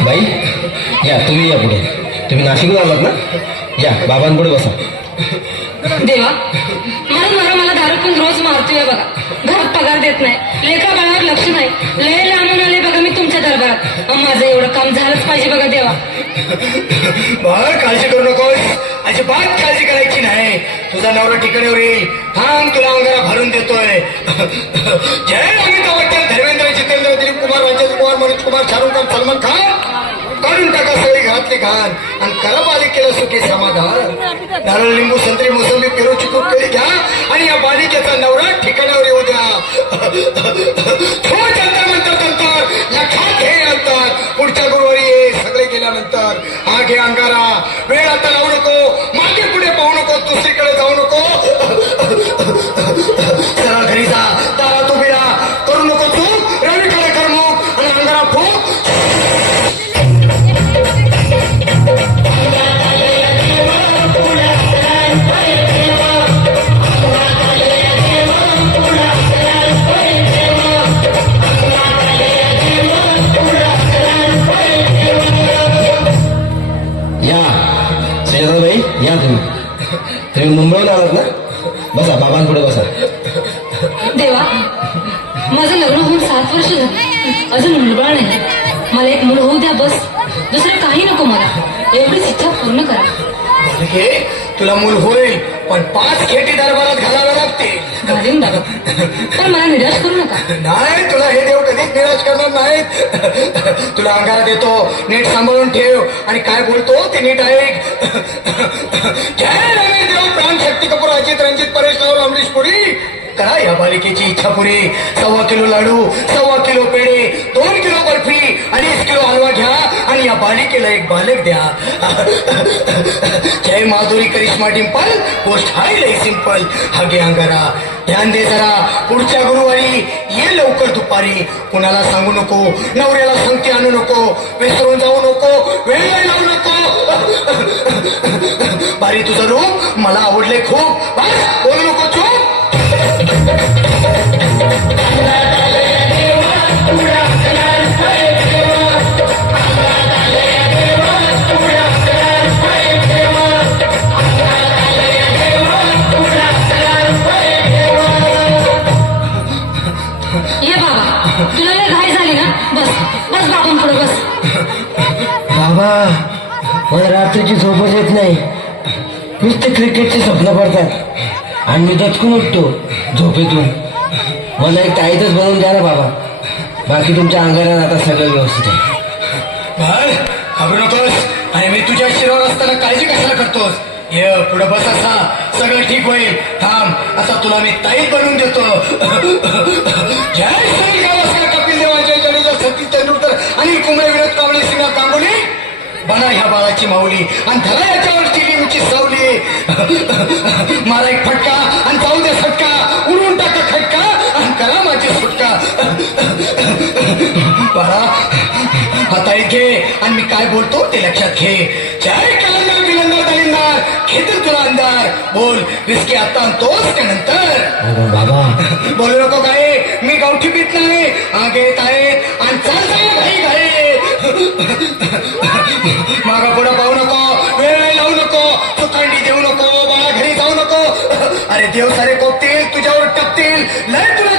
बाई या, तुम्ही या पुढे. तुम्ही नाशिकला आलात ना? या बाबांपुढे बसा. देवा, माझा नवरा मला दारू पण रोज मारतोय बघा. घरात पगार देत नाही, लेखा बाळावर लक्ष नाही. लय लांबून आले बघा मी तुमच्या दरबारात. माझं एवढं काम झालंच पाहिजे बघा देवा. बाळ काळजी करू नकोस, अजिबात काळजी करायची नाही. तुझा नवरा ठिकाणीवर येईल. थांब, तुला अंगारा भरून देतोय. जय अमिताभ बच्चन, धर्मेंद्र, जितेंद्र, दिलीप कुमार, राजेंद्र कुमार, मनोज कुमार, शाहरुख खान, सलमान खान काढून टाका सगळी घरातली घाण आणि करा बालिकेला सुखी समाधान. नारळ, लिंबू, संत्री, मोसंबी, पेरू, चिकू केळी घ्या आणि या बालिकेचा नवरा ठिकाणावर येऊ द्या. थोड अंतर म्हणतात अंतर, लक्षात घे अंतर. पुढच्या गुरुवारी ये. सगळे गेल्यानंतर हा घे अंगारा. वेळ आता लावू नको, मागे पुढे पाहू नको, दुसरीकडे जाऊ नको. सरळ घरी जा, दारात उभी राहा. करू नको चूक, रवीकडे कर मुख आणि अंगारा फूक. सुजाताबाई या, तुम्ही मुंबईला आलात ना? बसा, बाबांपुढे बसा. देवा, माझं लग्न होऊन 7 वर्ष झालं, अजून मुलबाळ नाही. मला एक मूल होऊ द्या बस, दुसरं काही नको मला. एवढीच इच्छा पूर्ण करा. बालिके, तुला मूल होईल, पण 5 खेटी दरबारात घालाव्या लागतील. घालीन बाबा, पण मला निराश करू नका. नाही, तुला हे देव कधीच निराश करणार नाहीत. तुला अंगारा देतो, नीट सांभाळून ठेव आणि काय बोलतो ते नीट ऐक. जय रमेश देव, प्राण, शक्ती कपूर, अजित, रणजित, परेश राव, अमरीश पुरी. करा या बालिकेची इच्छा पुरी. 1.25 किलो लाडू, 1.25 किलो पेढे, 2 किलो बर्फी, 2.5 किलो हलवा घ्या आणि या बालिकेला एक बालक द्या. जय माधुरी, करिश्मा, डिंपल, गोष्ट हाय लई सिंपल. हा घे अंगारा. ध्यान दे जरा, पुढच्या गुरुवारी ये लवकर दुपारी. कुणाला सांगू नको, नवऱ्याला संगती आणू नको, विसरून जाऊ नको, वेळ लावू नको. बारी, तुझं रूप मला आवडले खूप. बस, बोलू नको चूप. ये बाबा, तुला लय घाई झाली ना? बस बस बाबांपुढे बस. बाबा, मला रात्रीची झोपच येत नाही. नुसते क्रिकेटचे स्वप्न पडतात आणि मी दचकून उठतो झोपेतून. मला एक ताईतच बनवून द्या ना बाबा. बाकी तुमच्या अंगारात आता सगळं व्यवस्थित आहे. भाई, घाबरू नकोस आणि मी तुझ्या शिरावर असताना काळजी कशाला करतोस? ये पुढे बस, असा सगळं ठीक होईल. थांब, आता तुला मी ताईत बनवून देतो. जय श्री गावस्कर, कपिल देव, जय जडेजा, सतीश तेंडुलकर, अनिल कुंबळे, विनोद कांबळे, श्रीनाथ गांगुली. बना ह्या बाळाची माऊली आणि धरा याच्यावर चिलीमची सावली. मला एक फटका आणि जाऊ दे सटका, उडवून टाका खटका आणि करा माझी सुटका. बाळा, आता घे आणि मी काय बोलतो ते लक्षात घे. जय कलंदर, बिलंदर, दलिंदर, घेतील तुला अंधार. बोल, विस्की आता आणतोस का नंतर? बाबा, बोलू नको काय, मी गावठी पीत नाही. आगे येत आहे आणि चाल जाऊ घाई घाई. मागा पुढं पाहू नको, वेळ लावू नको, सुखांडी देऊ नको, बाळा घरी जाऊ नको. अरे देव सारे कोपतील, तुझ्यावर टपतील, लय तुला